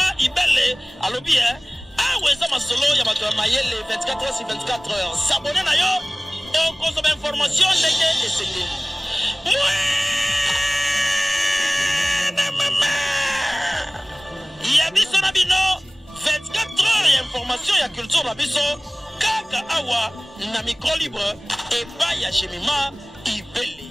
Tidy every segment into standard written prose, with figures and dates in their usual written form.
maman Ibele alobi weza masolo ya bato ya mayele 24 heures sur 24 heures. S'abonner na yo et consomme information ndenge esengeli. Ya biso na bino 24 heures ya information ya culture na biso kaka awa na micro libre et pas ya chemima Ibele.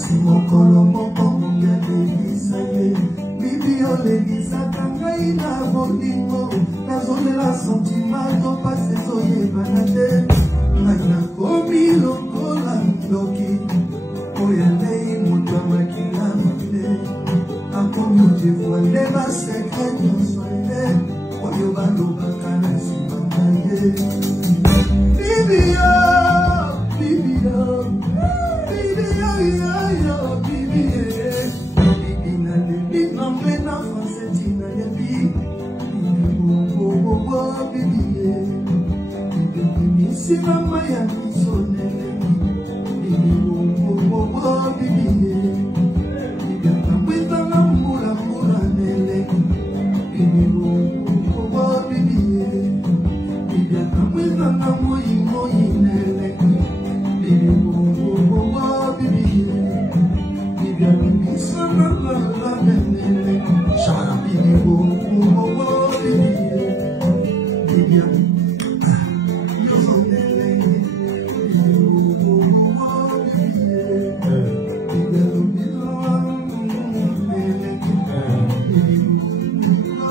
Simokolo moko ngende isaye Olengisaka ngai na bolingo nazomela sentiment topase zoyebana te ngai nakomi lokola ndoki oyo alei moto ya makila mabe akomi ojevoile basekret nyonso ele oyo balobaka na nsima na ye Bibi yo Bibi yo Bibi yo yo Bibi ye Bibi na lebi na mpe na franse tina yebi Bibi bobobobo Bibi ye Bibi bimisi na maya miso neleki Bibi bobobobo Bibi ye Bibi akambwita na mbula mbula neleki Bibi bobobobo Bibi ye Bibi akambwita na moyi moyi neleki Bibi bobobobo Bibi ye Bibi akambwita na mbula neleki Shara Bibi bobobobo Bibi ye Bibi akambwita neleki Bibi bobobobo Bibi ye Bibi akambwita neleki Bibi bobobobo Bibi ye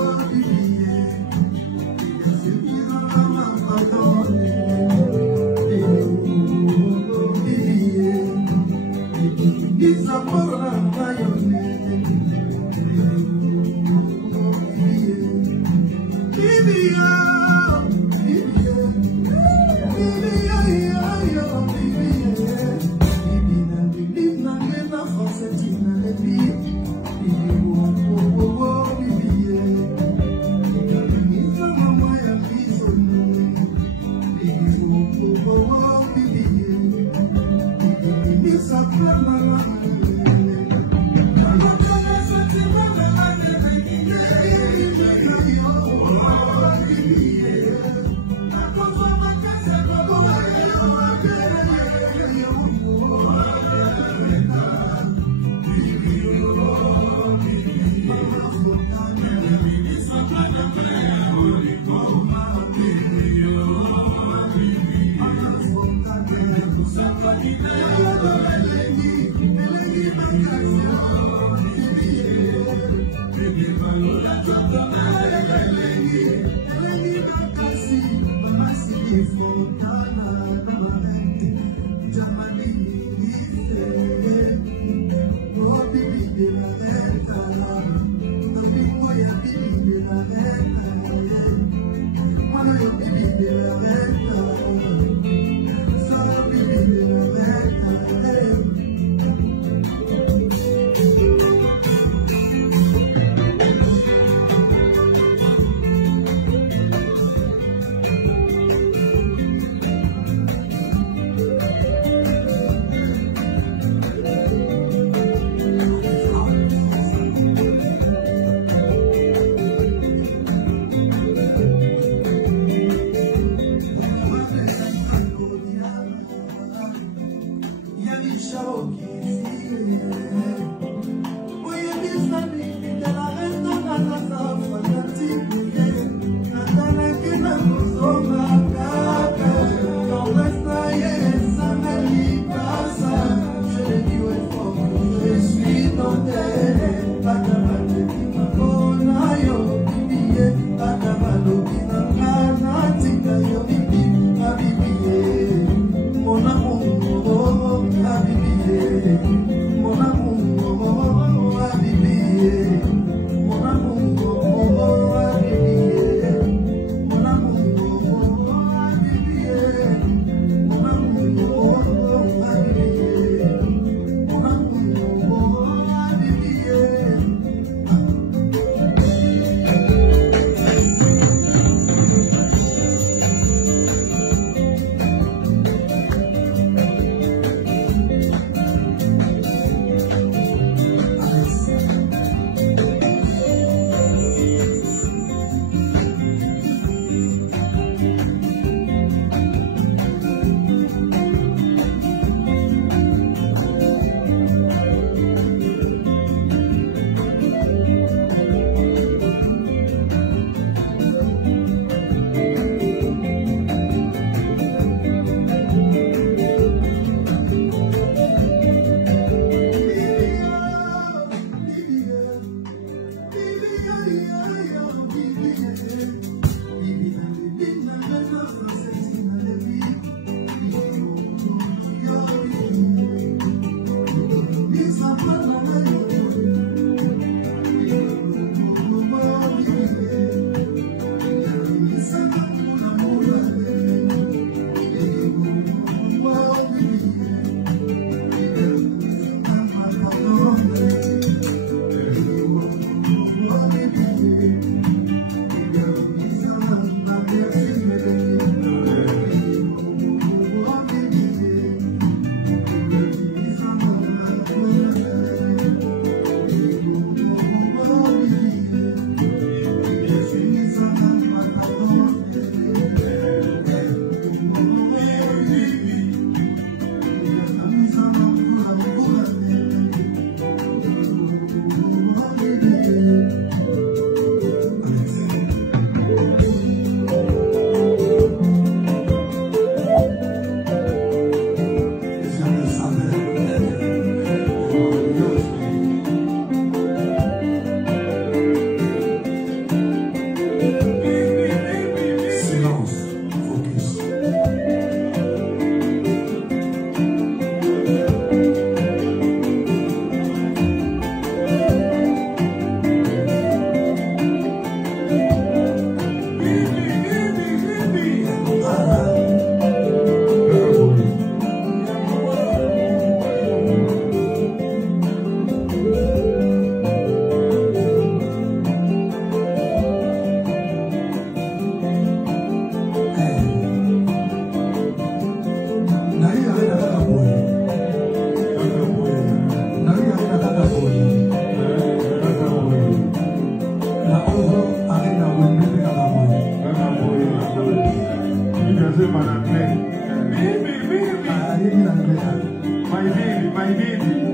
my baby.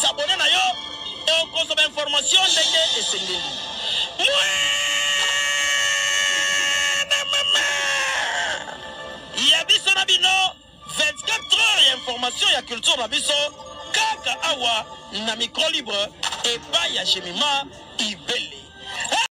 S'abonner na yo et consommer information ndenge esengeli. Yabiso na bino 24 heures ya information ya culture na biso kaka awa na micro libre et pas ya Jemima ibele.